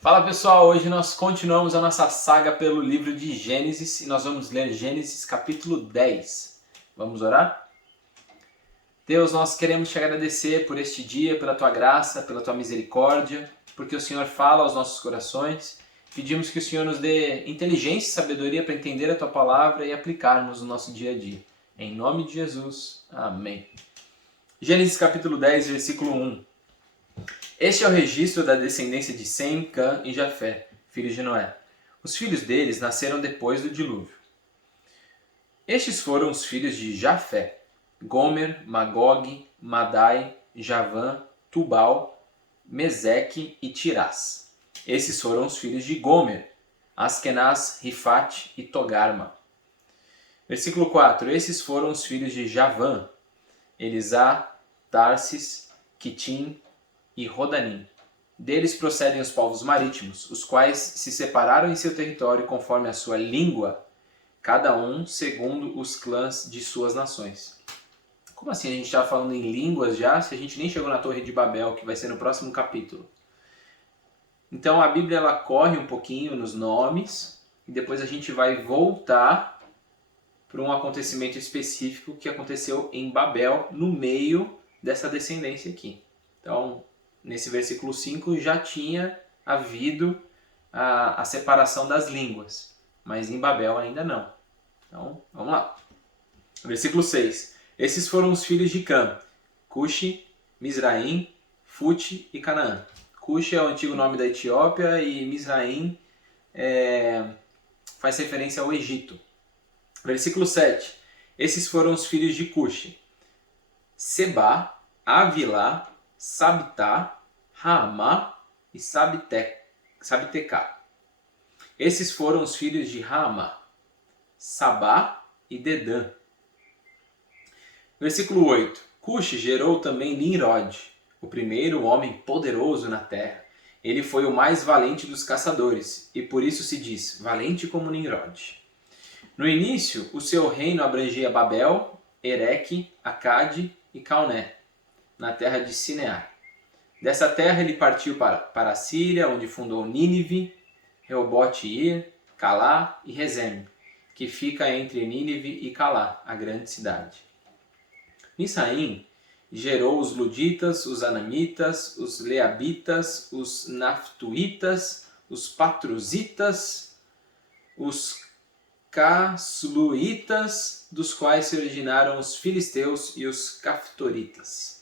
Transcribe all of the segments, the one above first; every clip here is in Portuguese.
Fala pessoal, hoje nós continuamos a nossa saga pelo livro de Gênesis e nós vamos ler Gênesis capítulo 10. Vamos orar? Deus, nós queremos te agradecer por este dia, pela tua graça, pela tua misericórdia, porque o Senhor fala aos nossos corações. Pedimos que o Senhor nos dê inteligência e sabedoria para entender a tua palavra e aplicarmos no nosso dia a dia. Em nome de Jesus, amém. Gênesis capítulo 10, versículo 1. Este é o registro da descendência de Sem, Cã e Jafé, filhos de Noé. Os filhos deles nasceram depois do dilúvio. Estes foram os filhos de Jafé: Gomer, Magog, Madai, Javã, Tubal, Meseque e Tirás. Esses foram os filhos de Gomer: Askenaz, Rifate e Togarma. Versículo 4. Esses foram os filhos de Javã: Elisá, Tarsis, Quitim e Rodanim. Deles procedem os povos marítimos, os quais se separaram em seu território conforme a sua língua, cada um segundo os clãs de suas nações. Como assim a gente está falando em línguas já, se a gente nem chegou na Torre de Babel, que vai ser no próximo capítulo? Então a Bíblia ela corre um pouquinho nos nomes e depois a gente vai voltar para um acontecimento específico que aconteceu em Babel, no meio dessa descendência aqui. Então, nesse versículo 5 já tinha havido a separação das línguas, mas em Babel ainda não. Então, vamos lá. Versículo 6. Esses foram os filhos de Cã: Cuxi, Misraim, Fute e Canaã. Cuxi é o antigo nome da Etiópia e Misraim faz referência ao Egito. Versículo 7. Esses foram os filhos de Cuxi: Sebá, Avilá, Sabitá, Raamá e Sabitecá. Esses foram os filhos de Raamá: Sabá e Dedã. Versículo 8. Cuxi gerou também Nimrod, o primeiro homem poderoso na terra. Ele foi o mais valente dos caçadores, e por isso se diz valente como Nimrod. No início, o seu reino abrangia Babel, Ereque, Acade e Calné, na terra de Sinear. Dessa terra ele partiu para a Síria, onde fundou Nínive, Reobote-ir, Calá e Rezem, que fica entre Nínive e Calá, a grande cidade. Misraim gerou os Luditas, os Anamitas, os Leabitas, os Naftuitas, os Patruzitas, os Casluitas, dos quais se originaram os Filisteus e os Caftoritas.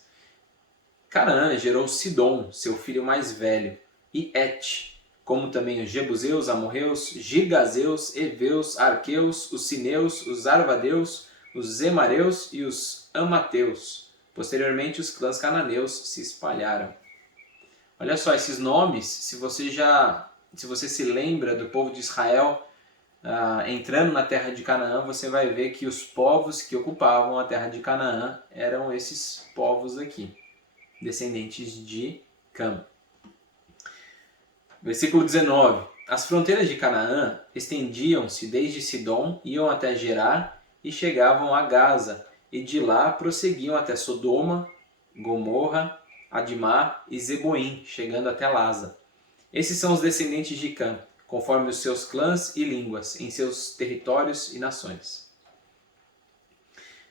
Canaã gerou Sidom, seu filho mais velho, e Et, como também os Jebuseus, Amorreus, Girgazeus, Eveus, Arqueus, os Sineus, os Arvadeus, os Zemareus e os Amateus. Posteriormente, os clãs cananeus se espalharam. Olha só, esses nomes, se você se lembra do povo de Israel entrando na terra de Canaã, você vai ver que os povos que ocupavam a terra de Canaã eram esses povos aqui, descendentes de Cã. Versículo 19. As fronteiras de Canaã estendiam-se desde Sidom, iam até Gerar e chegavam a Gaza, e de lá prosseguiam até Sodoma, Gomorra, Admá e Zeboim, chegando até Lasa. Esses são os descendentes de Cã, conforme os seus clãs e línguas, em seus territórios e nações.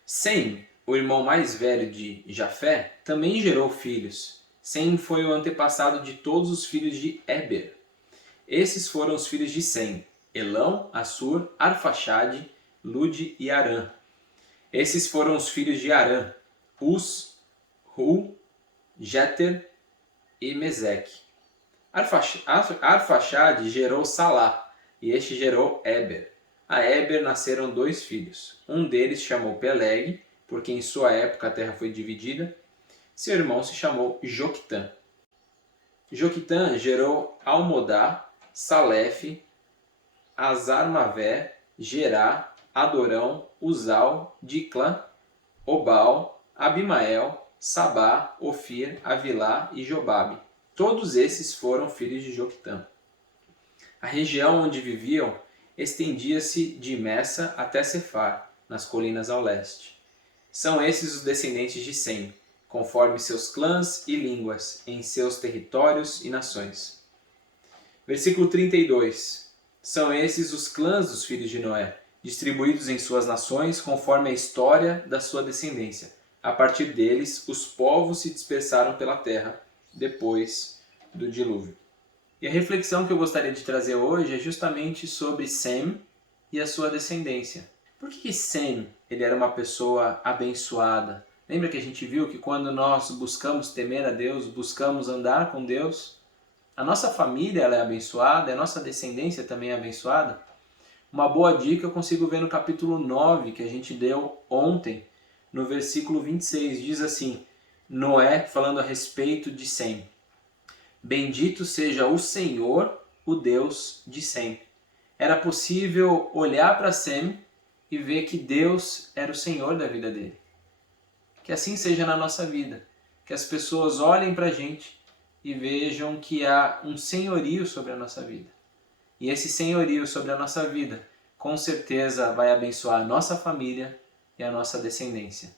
Sem, o irmão mais velho de Jafé, também gerou filhos. Sem foi o antepassado de todos os filhos de Éber. Esses foram os filhos de Sem: Elão, Assur, Arfaxade, Lude e Arã. Esses foram os filhos de Arã: Uz, Hu, Jeter e Meseque. Arfaxade gerou Salá, e este gerou Éber. A Éber nasceram 2 filhos. Um deles chamou Peleg, porque em sua época a terra foi dividida. Seu irmão se chamou Joquitã. Joquitã gerou Almodá, Salefe, Azarmavé, Gerá, Adorão, Uzal, Diclã, Obal, Abimael, Sabá, Ofir, Avilá e Jobabe. Todos esses foram filhos de Joquitã. A região onde viviam estendia-se de Messa até Cefar, nas colinas ao leste. São esses os descendentes de Sem, conforme seus clãs e línguas, em seus territórios e nações. Versículo 32. São esses os clãs dos filhos de Noé, distribuídos em suas nações conforme a história da sua descendência. A partir deles, os povos se dispersaram pela terra depois do dilúvio. E a reflexão que eu gostaria de trazer hoje é justamente sobre Sem e a sua descendência. Por que Sem ele era uma pessoa abençoada? Lembra que a gente viu que quando nós buscamos temer a Deus, buscamos andar com Deus, a nossa família ela é abençoada, a nossa descendência também é abençoada? Uma boa dica eu consigo ver no capítulo 9, que a gente deu ontem, no versículo 26. Diz assim, Noé falando a respeito de Sem. Bendito seja o Senhor, o Deus de Sem. Era possível olhar para Sem e ver que Deus era o Senhor da vida dele. Que assim seja na nossa vida. Que as pessoas olhem para a gente e vejam que há um senhorio sobre a nossa vida. E esse senhorio sobre a nossa vida, com certeza vai abençoar a nossa família e a nossa descendência.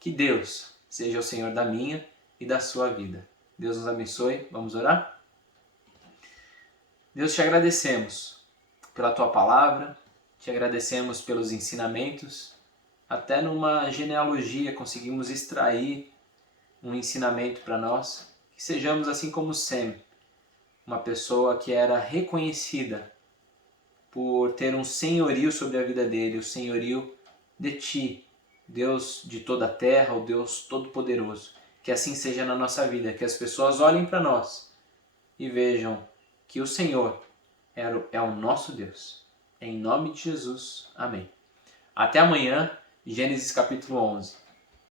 Que Deus seja o Senhor da minha e da sua vida. Deus nos abençoe. Vamos orar? Deus, te agradecemos pela tua palavra, te agradecemos pelos ensinamentos. Até numa genealogia conseguimos extrair um ensinamento para nós. Que sejamos assim como Sem, uma pessoa que era reconhecida por ter um senhorio sobre a vida dele, o senhorio de ti, Deus de toda a terra, o Deus todo-poderoso. Que assim seja na nossa vida, que as pessoas olhem para nós e vejam que o Senhor é o nosso Deus. Em nome de Jesus, amém. Até amanhã, Gênesis capítulo 11.